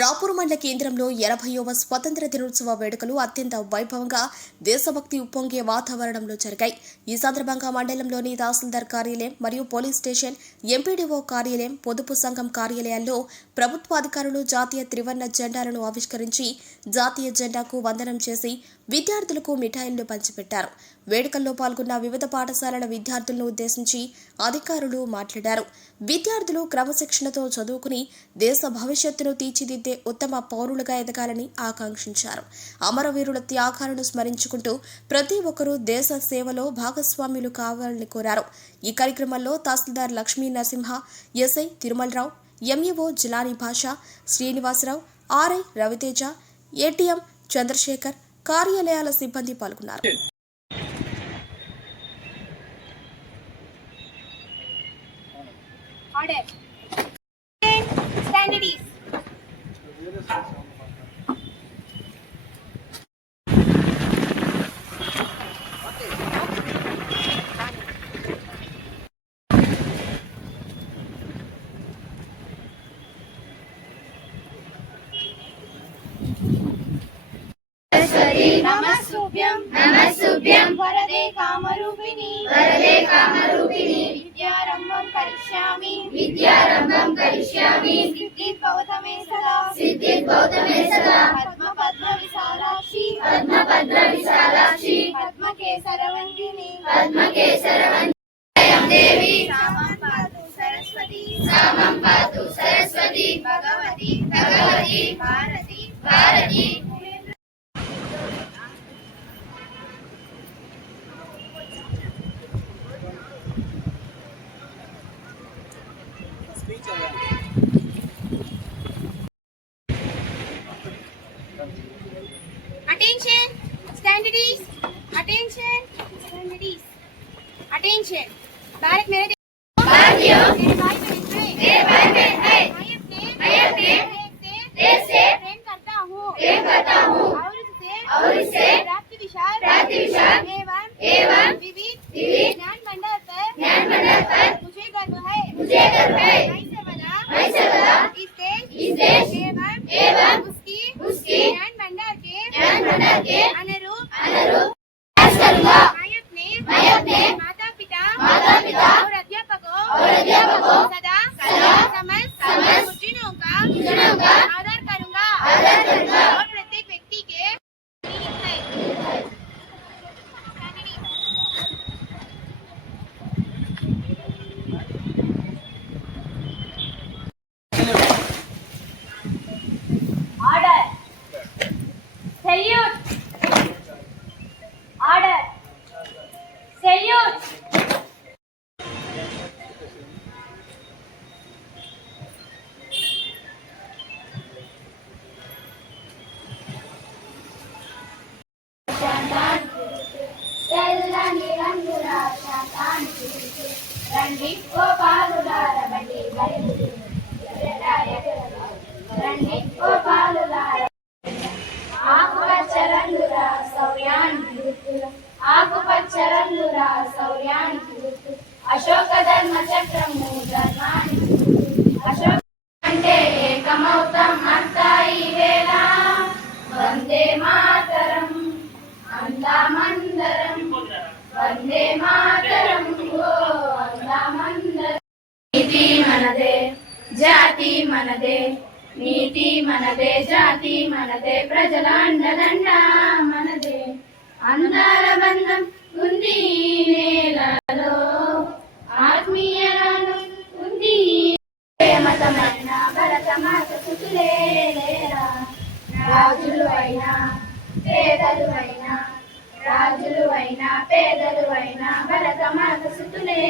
రాపూర్ మండల కేంద్రంలో 80వ స్వతంత్ర దినోత్సవ వేడుకలు అత్యంత వైభవంగా దేశభక్తి ఉప్పొంగే వాతావరణంలో జరిగాయి. ఈ సందర్భంగా మండలంలోని తహసీల్దార్ కార్యాలయం మరియు పోలీస్ స్టేషన్, ఎంపీడీఓ కార్యాలయం, పొదుపు సంఘం కార్యాలయాల్లో ప్రభుత్వాధికారులు జాతీయ త్రివర్ణ జెండాలను ఆవిష్కరించి జాతీయ జెండాకు వందనం చేసి విద్యార్థులకు మిఠాయిలను పంచిపెట్టారు. వేడుకల్లో పాల్గొన్న వివిధ పాఠశాలల విద్యార్థులను ఉద్దేశించి అధికారులు మాట్లాడారు. విద్యార్థులు క్రమశిక్షణతో చదువుకుని దేశ భవిష్యత్తును తీర్చిదిద్దే ఉత్తమ పౌరులుగా ఎదగాలని ఆకాంక్షించారు. అమరవీరుల త్యాగాలను స్మరించుకుంటూ ప్రతి ఒక్కరూ దేశ సేవలో భాగస్వామ్యులు కావాలని కోరారు. ఈ కార్యక్రమంలో తహసీల్దార్ లక్ష్మీ నరసింహ, ఎస్ఐ తిరుమలరావు, ఎంఈఓ జిలానీ భాష, శ్రీనివాసరావు, ఆర్ఐ రవితేజ, ఏటీఎం చంద్రశేఖర్, కార్యాలయాల సిబ్బంది పాల్గొన్నారు. नमस्तुभ्यं वरदे कामरूपिणी विद्यारम्भं करिष्यामि सिद्धिर्भवतु मे सदा पद्म विशालाक्षी पद्मकेसरवन्दिनी देवी सामं पातु सरस्वती भगवती भारती Attention! भारत मेरे भारतीयों मेरे भाई बहन हैं। मैं अपने देश से प्रेम करता हूँ और इससे प्राप्ति विशाल एवं विविध ज्ञान भंडार पर मुझे गर्व है। मैं से बना इस देश एवं उसकी ज्ञान भंडार के अनुरूप करूँगा। मैं अपने माता पिता और अध्यापकों सदा गुरुजनों का आदर करूँगा और प्रत्येक व्यक्ति के ऑर्डर सैल्यूट ऑर्डर सैल्यूट రండి ఓ పాలులార బండి రండి ఓ పాలులార ఆకుపచ్చ రంగుల శౌర్యానికి గుర్తు అశోక ధర్మ చక్రము ధర్మానికి అశోక అంటే ఏకమౌతం అంతా ఈ వేళ వందే మాతరం అందామందరం వందే మాతరం అందామందరం నీతి మనదే జాతి మనదే నీతి మనదే జాతి మనదే ప్రజల అండదండ మనదే అందాల బంధం ఉంది నేలలో ఆత్మీయను ఉంది మతమైన భరతమాత సుతులే లేరా రాజులు అయినా పేదలు అయినా భరతమాత సుతులే